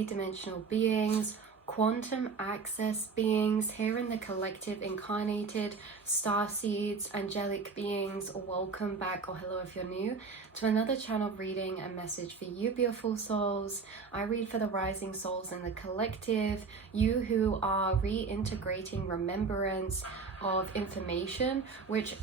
multi-dimensional beings, quantum access beings here in the collective, incarnated star seeds, angelic beings. Welcome back, or hello if you're new, to another channel reading and message for you beautiful souls. I read for the rising souls in the collective, you who are reintegrating remembrance of information, which,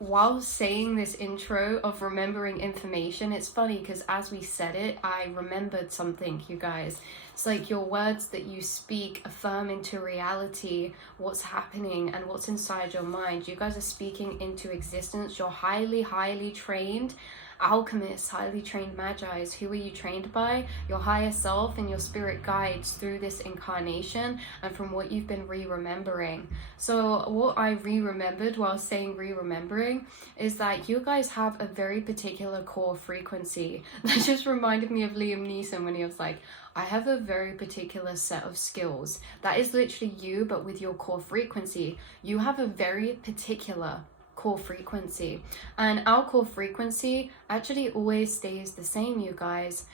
while saying this intro of remembering information, it's funny because as we said it, I remembered something, you guys. It's like your words that you speak affirm into reality what's happening and what's inside your mind. You guys are speaking into existence. You're highly trained alchemists, highly trained magi's. Who are you trained by? Your higher self and your spirit guides through this incarnation and from what you've been re-remembering. So what I re-remembered while saying re-remembering is that you guys have a very particular core frequency. That just reminded me of Liam Neeson when he was like, I have a very particular set of skills. That is literally you, but with your core frequency. You have a very particular core frequency, and our core frequency actually always stays the same, you guys,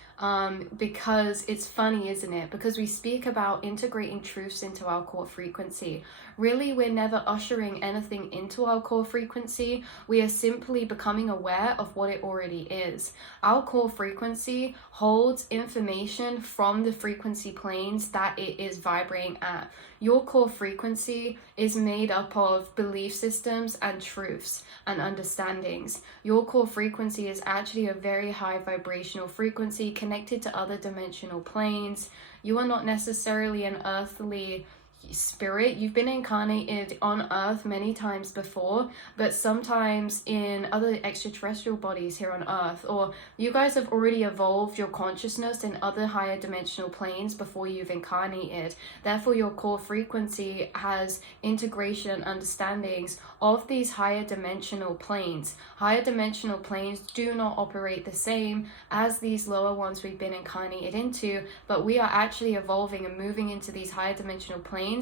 because it's funny, isn't it? Because we speak about integrating truths into our core frequency. Really, we're never ushering anything into our core frequency. We are simply becoming aware of what it already is. Our core frequency holds information from the frequency planes that it is vibrating at. Your core frequency is made up of belief systems and truths and understandings. Your core frequency is actually a very high vibrational frequency connected to other dimensional planes. You are not necessarily an earthly spirit. You've been incarnated on earth many times before, but sometimes in other extraterrestrial bodies here on earth, or you guys have already evolved your consciousness in other higher dimensional planes before you've incarnated. Therefore, your core frequency has integration and understandings of these higher dimensional planes. Higher dimensional planes do not operate the same as these lower ones we've been incarnated into, but we are actually evolving and moving into these higher dimensional planes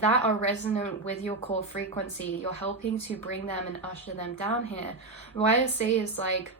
that are resonant with your core frequency. You're helping to bring them and usher them down here. What I say is, like,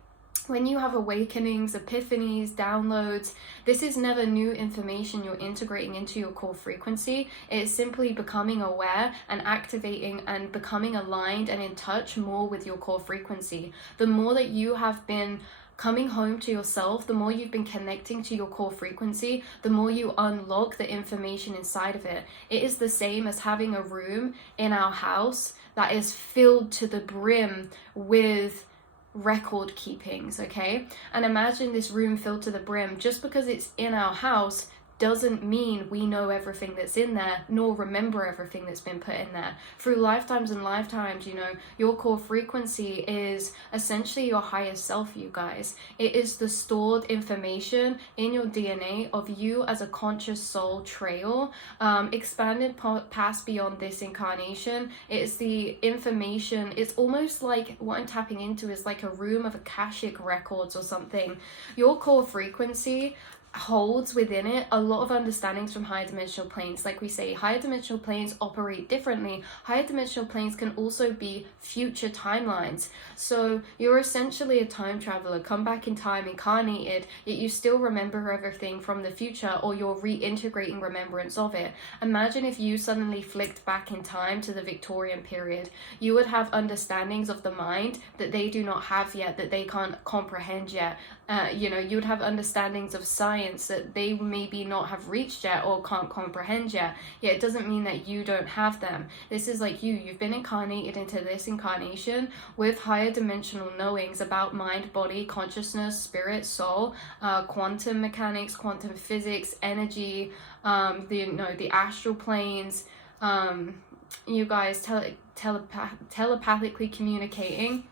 when you have awakenings, epiphanies, downloads, this is never new information you're integrating into your core frequency. It's simply becoming aware and activating and becoming aligned and in touch more with your core frequency. The more that you have been coming home to yourself, the more you've been connecting to your core frequency, the more you unlock the information inside of it. It is the same as having a room in our house that is filled to the brim with record keepings, okay? And imagine this room filled to the brim. Just because it's in our house doesn't mean we know everything that's in there, nor remember everything that's been put in there. Through lifetimes and lifetimes, you know, your core frequency is essentially your higher self, you guys. It is the stored information in your DNA of you as a conscious soul trail, expanded past beyond this incarnation. It's the information, it's almost like what I'm tapping into is like a room of Akashic records or something. Your core frequency holds within it a lot of understandings from higher dimensional planes. Like we say, higher dimensional planes operate differently. Higher dimensional planes can also be future timelines. So you're essentially a time traveler, come back in time, incarnated, yet you still remember everything from the future, or you're reintegrating remembrance of it. Imagine if you suddenly flicked back in time to the Victorian period. You would have understandings of the mind that they do not have yet, that they can't comprehend yet. You know, you would have understandings of science that they maybe not have reached yet or can't comprehend yet. Yet it doesn't mean that you don't have them. This is like you've been incarnated into this incarnation with higher dimensional knowings about mind, body, consciousness, spirit, soul, quantum mechanics, quantum physics, energy, the astral planes. You guys telepathically communicating.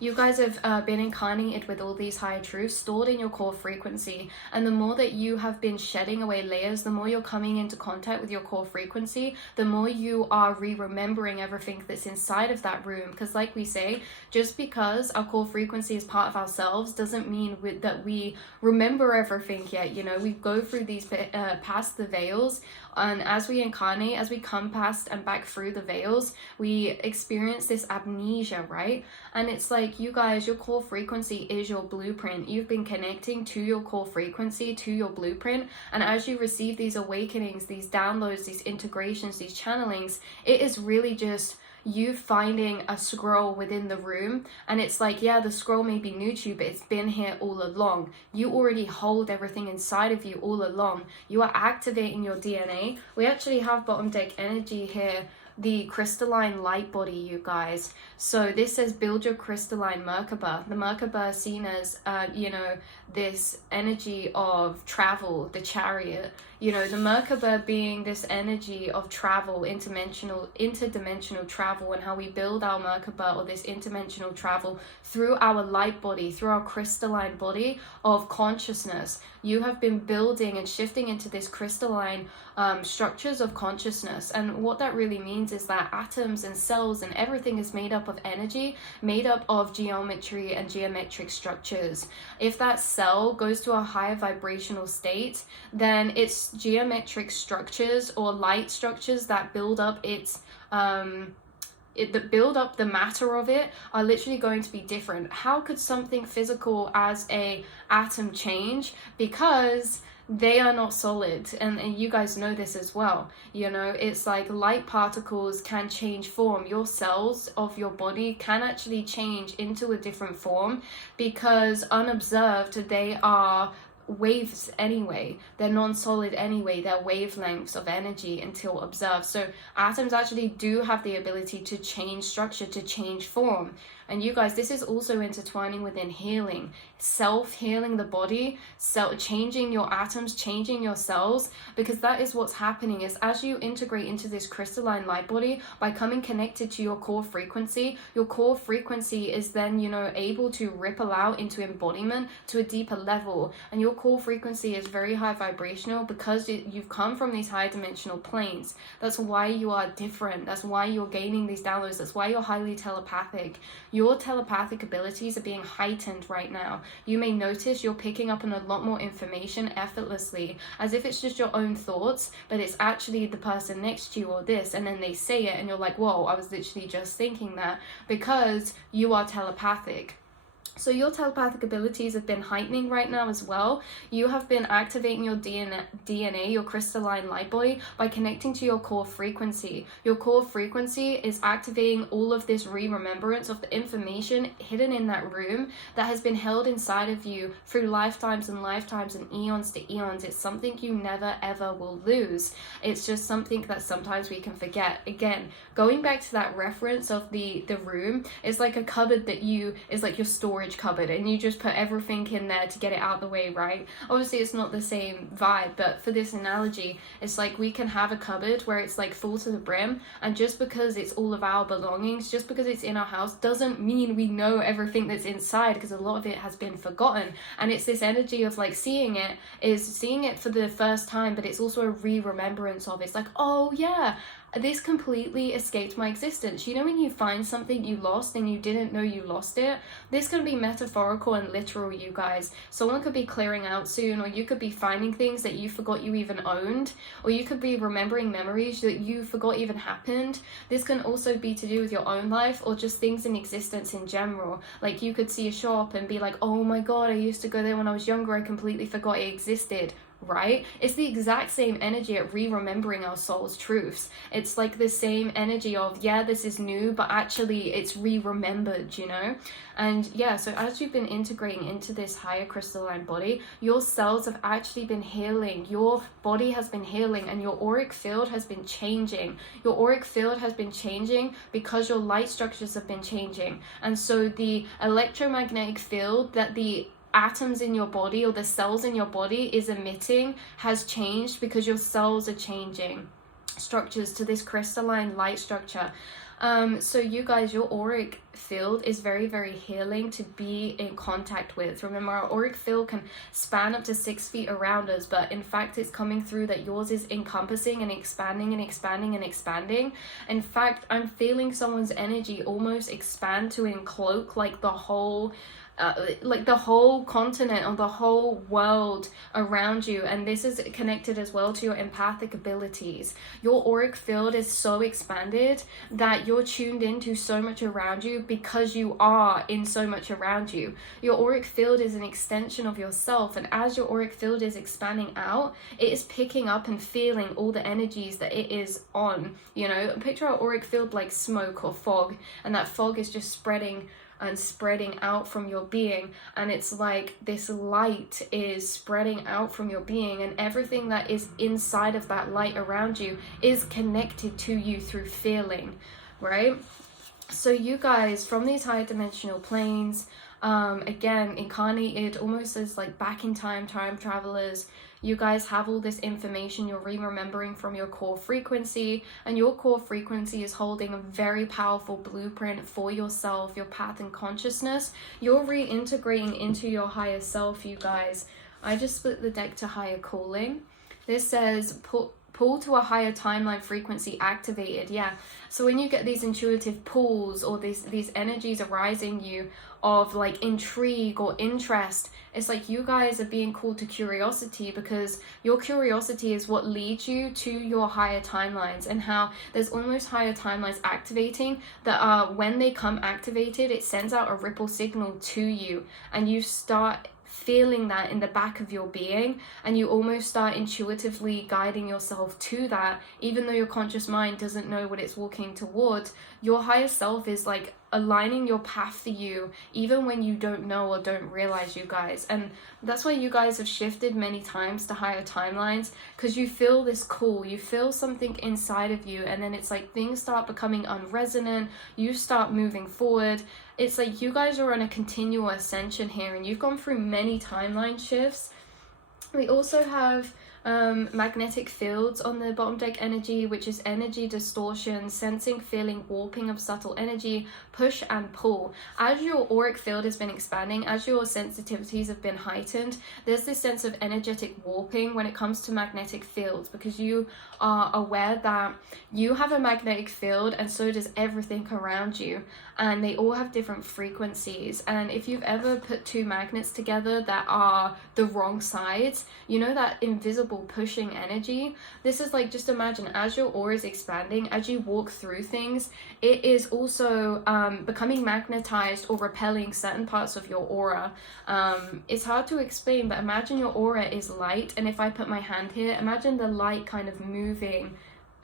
You guys have been incarnated with all these higher truths stored in your core frequency, and the more that you have been shedding away layers, the more you're coming into contact with your core frequency, the more you are remembering everything that's inside of that room. Because like we say, just because our core frequency is part of ourselves doesn't mean that we remember everything yet. You know, we go through these past the veils, and as we incarnate, as we come past and back through the veils, we experience this amnesia, right? And it's like like, you guys, your core frequency is your blueprint. You've been connecting to your core frequency, to your blueprint, and as you receive these awakenings, these downloads, these integrations, these channelings, it is really just you finding a scroll within the room, and it's like, yeah, the scroll may be new to you, but it's been here all along. You already hold everything inside of you all along. You are activating your DNA. We actually have bottom deck energy here, the crystalline light body, you guys. So this says build your crystalline Merkaba. The Merkaba is seen as you know, this energy of travel, the chariot. You know, the Merkaba being this energy of travel, interdimensional travel, and how we build our Merkaba, or this interdimensional travel, through our light body, through our crystalline body of consciousness. You have been building and shifting into this crystalline structures of consciousness. And what that really means is that atoms and cells and everything is made up of energy, made up of geometry and geometric structures. If that cell goes to a higher vibrational state, then it's geometric structures or light structures that build up its that build up the matter of it are literally going to be different. How could something physical as a atom change? Because they are not solid, and you guys know this as well. You know, it's like light particles can change form. Your cells of your body can actually change into a different form, because unobserved they are waves anyway. They're non-solid anyway. They're wavelengths of energy until observed. So atoms actually do have the ability to change structure, to change form. And you guys, this is also intertwining within healing, self-healing the body, changing your atoms, changing your cells, because that is what's happening. Is as you integrate into this crystalline light body, by coming connected to your core frequency, your core frequency is then, you know, able to ripple out into embodiment to a deeper level. And your core frequency is very high vibrational because you've come from these high dimensional planes. That's why you are different. That's why you're gaining these downloads. That's why you're highly telepathic. Your telepathic abilities are being heightened right now. You may notice you're picking up on a lot more information effortlessly, as if it's just your own thoughts, but it's actually the person next to you or this, and then they say it and you're like, whoa, I was literally just thinking that, because you are telepathic. So your telepathic abilities have been heightening right now as well. You have been activating your DNA, your crystalline light body, by connecting to your core frequency. Your core frequency is activating all of this remembrance of the information hidden in that room that has been held inside of you through lifetimes and lifetimes and eons to eons. It's something you never ever will lose. It's just something that sometimes we can forget. Again, going back to that reference of the room, it's like a cupboard that is like your storage cupboard, and you just put everything in there to get it out of the way, right? Obviously it's not the same vibe, but for this analogy, it's like we can have a cupboard where it's like full to the brim, and just because it's all of our belongings, just because it's in our house, doesn't mean we know everything that's inside, because a lot of it has been forgotten. And it's this energy of like seeing it for the first time, but it's also a remembrance of it. It's like, oh yeah, this completely escaped my existence. You know, when you find something you lost and you didn't know you lost it? This can be metaphorical and literal, you guys. Someone could be clearing out soon, or you could be finding things that you forgot you even owned, or you could be remembering memories that you forgot even happened. This can also be to do with your own life, or just things in existence in general. Like you could see a shop and be like, oh my god, I used to go there when I was younger, I completely forgot it existed. Right? It's the exact same energy at remembering our soul's truths. It's like the same energy of, yeah, this is new, but actually it's remembered, you know? And yeah, so as you've been integrating into this higher crystalline body, your cells have actually been healing, your body has been healing, and your auric field has been changing. Your auric field has been changing because your light structures have been changing. And so the electromagnetic field that the atoms in your body, or the cells in your body, is emitting has changed, because your cells are changing structures to this crystalline light structure. So you guys, your auric field is very, very healing to be in contact with. Remember, our auric field can span up to 6 feet around us, but in fact it's coming through that yours is encompassing and expanding and expanding and expanding. In fact, I'm feeling someone's energy almost expand to encloak like the whole like the whole continent or the whole world around you. And this is connected as well to your empathic abilities. Your auric field is so expanded that you're tuned into so much around you because you are in so much around you. Your auric field is an extension of yourself, and as your auric field is expanding out, it is picking up and feeling all the energies that it is on. You know, picture our auric field like smoke or fog, and that fog is just spreading and spreading out from your being, and it's like this light is spreading out from your being, and everything that is inside of that light around you is connected to you through feeling, right? So you guys from these higher dimensional planes, again, incarnated almost as like back in time travelers, you guys have all this information you're remembering from your core frequency, and your core frequency is holding a very powerful blueprint for yourself, your path and consciousness. You're reintegrating into your higher self, you guys. I just split the deck to higher calling. This says pull to a higher timeline frequency activated. Yeah, so when you get these intuitive pulls or these energies arising you of like intrigue or interest, it's like you guys are being called to curiosity, because your curiosity is what leads you to your higher timelines, and how there's almost higher timelines activating that when they come activated, it sends out a ripple signal to you, and you start feeling that in the back of your being, and you almost start intuitively guiding yourself to that, even though your conscious mind doesn't know what it's walking towards. Your higher self is like aligning your path for you, even when you don't know or don't realize, you guys. And that's why you guys have shifted many times to higher timelines, because you feel this call, you feel something inside of you, and then it's like things start becoming unresonant, you start moving forward. It's like you guys are on a continual ascension here, and you've gone through many timeline shifts. We also have magnetic fields on the bottom deck energy, which is energy distortion, sensing, feeling, warping of subtle energy, push and pull. As your auric field has been expanding, as your sensitivities have been heightened, there's this sense of energetic warping when it comes to magnetic fields, because you are aware that you have a magnetic field and so does everything around you, and they all have different frequencies. And if you've ever put two magnets together that are the wrong sides, you know that invisible pushing energy? This is like, just imagine as your aura is expanding, as you walk through things, it is also becoming magnetized or repelling certain parts of your aura. It's hard to explain, but imagine your aura is light, and if I put my hand here, imagine the light kind of moving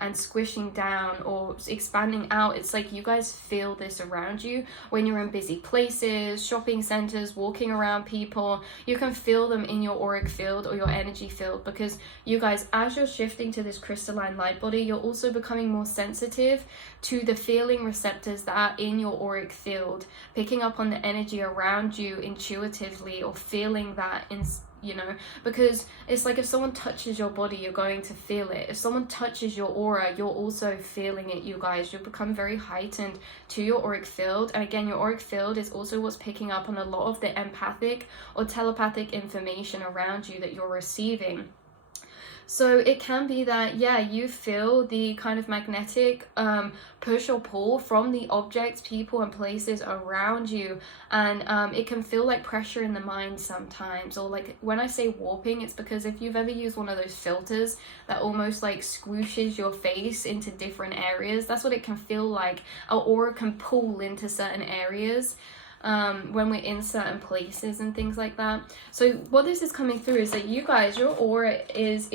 and squishing down or expanding out. It's like you guys feel this around you when you're in busy places, shopping centers, walking around people. You can feel them in your auric field or your energy field, because you guys, as you're shifting to this crystalline light body, you're also becoming more sensitive to the feeling receptors that are in your auric field, picking up on the energy around you intuitively, or feeling that in, you know, because it's like if someone touches your body, you're going to feel it. If someone touches your aura, you're also feeling it, you guys. You'll become very heightened to your auric field. And again, your auric field is also what's picking up on a lot of the empathic or telepathic information around you that you're receiving. So it can be that, yeah, you feel the kind of magnetic push or pull from the objects, people, and places around you. And it can feel like pressure in the mind sometimes. Or like when I say warping, it's because if you've ever used one of those filters that almost like squishes your face into different areas, that's what it can feel like. Our aura can pull into certain areas when we're in certain places and things like that. So what this is coming through is that you guys, your aura is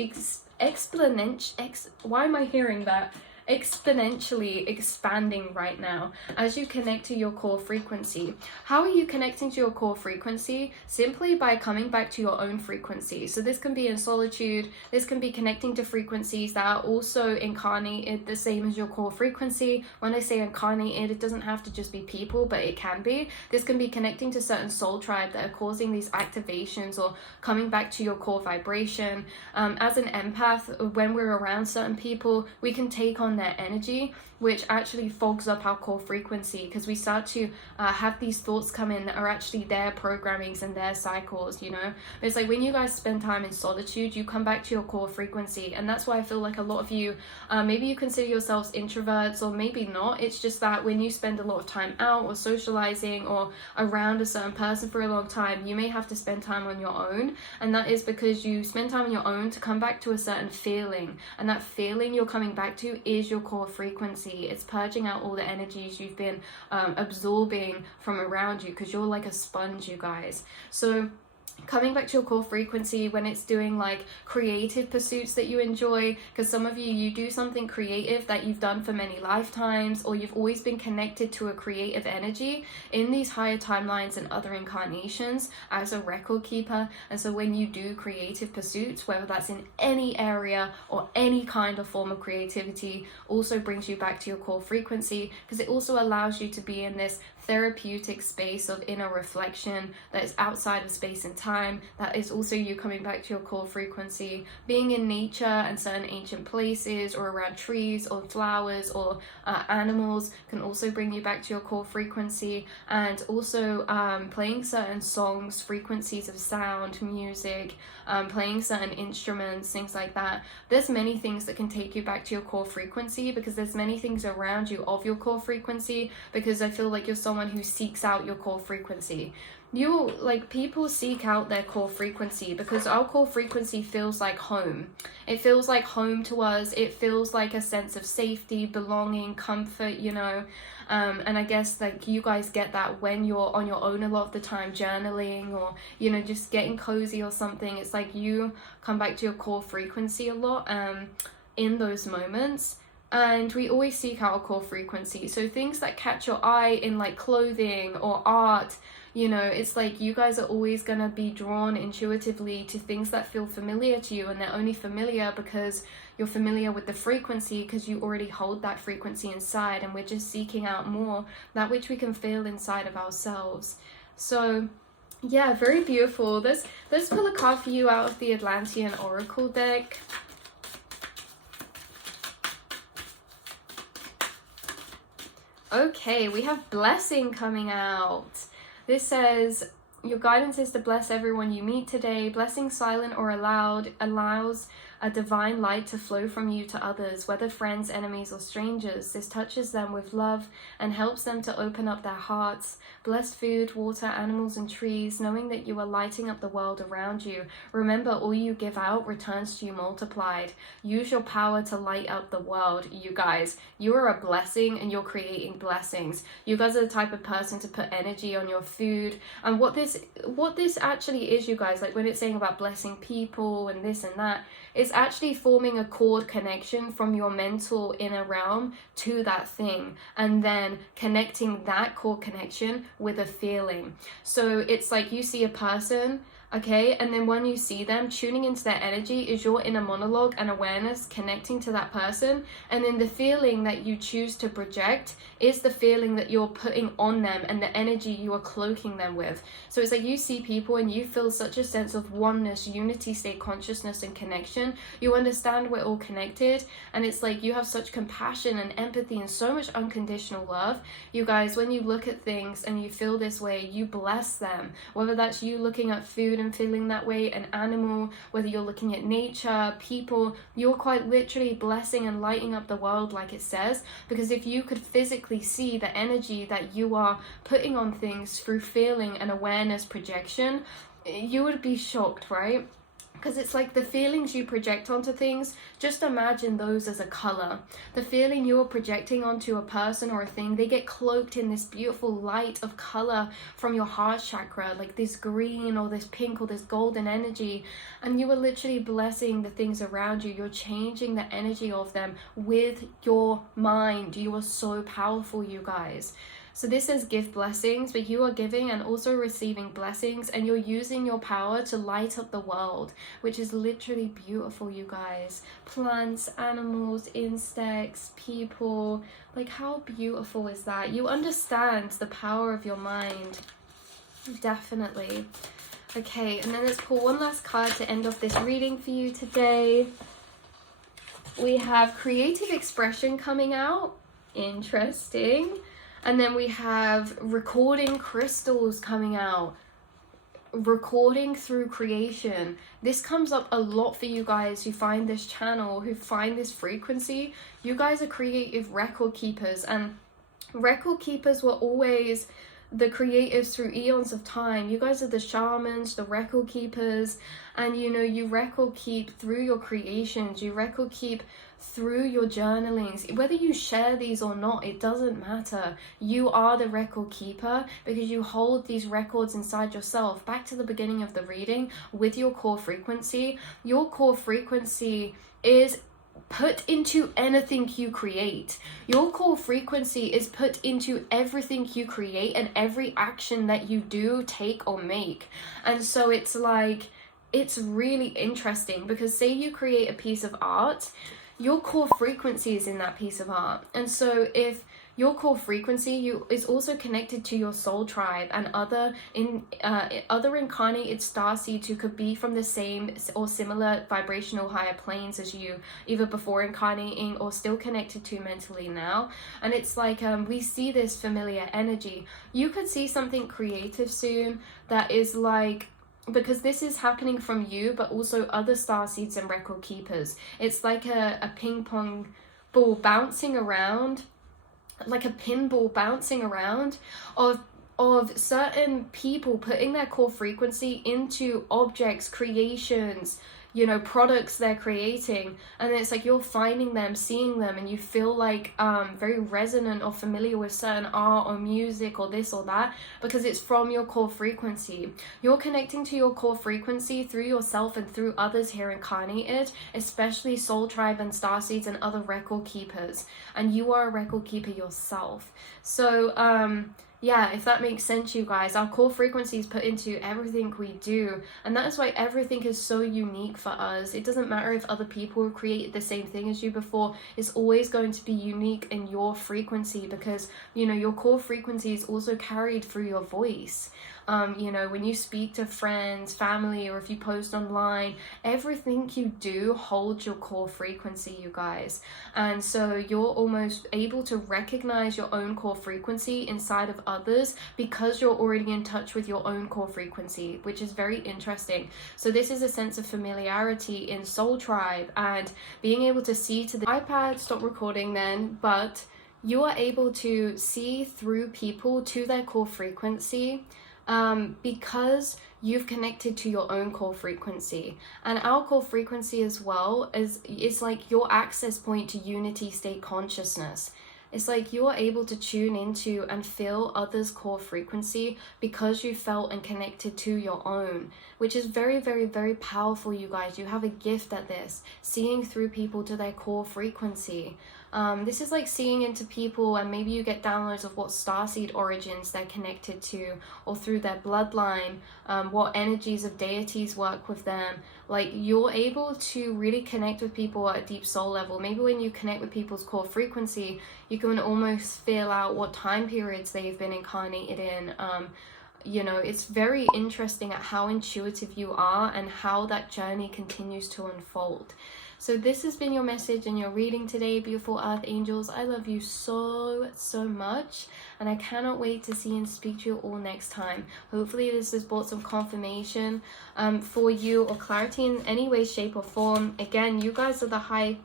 exponentially expanding right now as you connect to your core frequency. How are you connecting to your core frequency? Simply by coming back to your own frequency. So this can be in solitude, this can be connecting to frequencies that are also incarnated the same as your core frequency. When I say incarnated, it doesn't have to just be people, but it can be. This can be connecting to certain soul tribe that are causing these activations or coming back to your core vibration. As an empath, when we're around certain people, we can take on their energy, which actually fogs up our core frequency, because we start to have these thoughts come in that are actually their programmings and their cycles, you know. But it's like when you guys spend time in solitude, you come back to your core frequency. And that's why I feel like a lot of you, maybe you consider yourselves introverts, or maybe not. It's just that when you spend a lot of time out or socializing or around a certain person for a long time, you may have to spend time on your own. And that is because you spend time on your own to come back to a certain feeling, and that feeling you're coming back to is your core frequency. It's purging out all the energies you've been absorbing from around you, because you're like a sponge, you guys. So coming back to your core frequency when it's doing like creative pursuits that you enjoy, because some of you do something creative that you've done for many lifetimes, or you've always been connected to a creative energy in these higher timelines and other incarnations as a record keeper. And so when you do creative pursuits, whether that's in any area or any kind of form of creativity, also brings you back to your core frequency, because it also allows you to be in this therapeutic space of inner reflection that is outside of space and time. That is also you coming back to your core frequency. Being in nature and certain ancient places, or around trees or flowers or animals, can also bring you back to your core frequency. And also playing certain songs, frequencies of sound, music, playing certain instruments, things like that. There's many things that can take you back to your core frequency, because there's many things around you of your core frequency, because I feel like you're someone who seeks out your core frequency. You, like, people seek out their core frequency because our core frequency feels like home. It feels like home to us. It feels like a sense of safety, belonging, comfort, you know. And I guess like you guys get that when you're on your own a lot of the time, journaling or, you know, just getting cozy or something. It's like you come back to your core frequency a lot in those moments. And we always seek out our core frequency. So things that catch your eye in like clothing or art, you know, it's like you guys are always going to be drawn intuitively to things that feel familiar to you, and they're only familiar because you're familiar with the frequency, because you already hold that frequency inside, and we're just seeking out more, that which we can feel inside of ourselves. So yeah, very beautiful. Let's pull a card for you out of the Atlantean Oracle deck. Okay, we have blessing coming out. This says, your guidance is to bless everyone you meet today. Blessing, silent or aloud, allows a divine light to flow from you to others, whether friends, enemies, or strangers. This touches them with love and helps them to open up their hearts. Blessed food, water, animals, and trees, knowing that you are lighting up the world around you. Remember, all you give out returns to you multiplied. Use your power to light up the world. You guys, you are a blessing, and you're creating blessings. You guys are the type of person to put energy on your food. And what this actually is, you guys, like when it's saying about blessing people and this and that, it's actually forming a cord connection from your mental inner realm to that thing, and then connecting that cord connection with a feeling. So it's like you see a person, okay, and then when you see them, tuning into their energy is your inner monologue and awareness connecting to that person, and then the feeling that you choose to project is the feeling that you're putting on them and the energy you are cloaking them with. So it's like you see people and you feel such a sense of oneness, unity, state consciousness, and connection. You understand we're all connected, and it's like you have such compassion and empathy and so much unconditional love. You guys, when you look at things and you feel this way, you bless them, whether that's you looking at food and feeling that way, an animal, whether you're looking at nature, people, you're quite literally blessing and lighting up the world, like it says. Because if you could physically see the energy that you are putting on things through feeling and awareness projection, you would be shocked, right? Because it's like the feelings you project onto things, just imagine those as a color. The feeling you're projecting onto a person or a thing, they get cloaked in this beautiful light of color from your heart chakra, like this green or this pink or this golden energy. And you are literally blessing the things around you. You're changing the energy of them with your mind. You are so powerful, you guys. So this says give blessings, but you are giving and also receiving blessings, and you're using your power to light up the world, which is literally beautiful, you guys. Plants, animals, insects, people, like how beautiful is that? You understand the power of your mind. Definitely. Okay, and then let's pull one last card to end off this reading for you today. we have creative expression coming out. Interesting. And then we have recording crystals coming out. Recording through creation. This comes up a lot for you guys who find this channel, who find this frequency. You guys are creative record keepers, and record keepers were always the creatives through eons of time. You guys are the shamans, the record keepers, and you know, you record keep through your creations, you record keep through your journalings. Whether you share these or not, it doesn't matter. You are the record keeper because you hold these records inside yourself. Back to the beginning of the reading with your core frequency. Your core frequency is put into anything you create. Your core frequency is put into everything you create and every action that you do, take, or make. And so it's like, it's really interesting because say you create a piece of art, your core frequency is in that piece of art. And so if your core frequency is also connected to your soul tribe and other incarnated starseeds who could be from the same or similar vibrational higher planes as you, either before incarnating or still connected to mentally now. And it's like we see this familiar energy. You could see something creative soon that is like, because this is happening from you, but also other starseeds and record keepers. It's like a ping pong ball bouncing around, like a pinball bouncing around of certain people putting their core frequency into objects, creations, you know, products they're creating. And it's like you're finding them, seeing them, and you feel like very resonant or familiar with certain art or music or this or that because it's from your core frequency. You're connecting to your core frequency through yourself and through others here incarnated, especially soul tribe and starseeds and other record keepers. And you are a record keeper yourself. So yeah, if that makes sense, you guys, our core frequency is put into everything we do, and that is why everything is so unique for us. It doesn't matter if other people have created the same thing as you before. It's always going to be unique in your frequency because, you know, your core frequency is also carried through your voice. You know, when you speak to friends, family, or if you post online, everything you do holds your core frequency, you guys. And so you're almost able to recognize your own core frequency inside of others because you're already in touch with your own core frequency, which is very interesting. So this is a sense of familiarity in Soul Tribe and being able to see to the iPad. Stop recording then, but you are able to see through people to their core frequency because you've connected to your own core frequency. And our core frequency as well is like your access point to unity state consciousness. It's like you're able to tune into and feel others' core frequency because you felt and connected to your own, which is very, very, very powerful, you guys. You have a gift at this, seeing through people to their core frequency. This is like seeing into people, and maybe you get downloads of what starseed origins they're connected to, or through their bloodline, what energies of deities work with them. Like, you're able to really connect with people at a deep soul level. Maybe when you connect with people's core frequency, you can almost feel out what time periods they've been incarnated in. You know, it's very interesting at how intuitive you are and how that journey continues to unfold. So this has been your message and your reading today, beautiful earth angels. I love you so, so much, and I cannot wait to see and speak to you all next time. Hopefully this has brought some confirmation for you, or clarity in any way, shape, or form. Again, you guys are the high...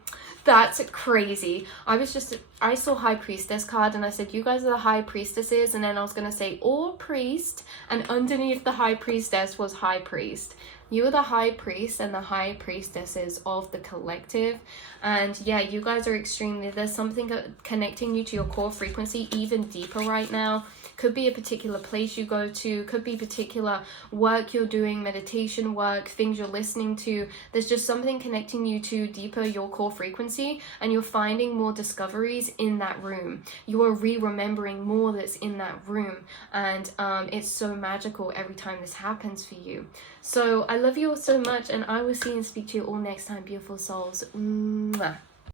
That's crazy. I saw High Priestess card and I said, you guys are the High Priestesses, and then I was going to say, or priest, and underneath the High Priestess was High Priest. You are the High Priest and the High Priestesses of the collective. And yeah, you guys are extremely, there's something connecting you to your core frequency even deeper right now. Could be a particular place you go to, could be particular work you're doing, meditation work, things you're listening to. There's just something connecting you to deeper your core frequency, and you're finding more discoveries in that room. You are remembering more that's in that room, and it's so magical every time this happens for you. So I love you all so much, and I will see and speak to you all next time, beautiful souls. Mwah.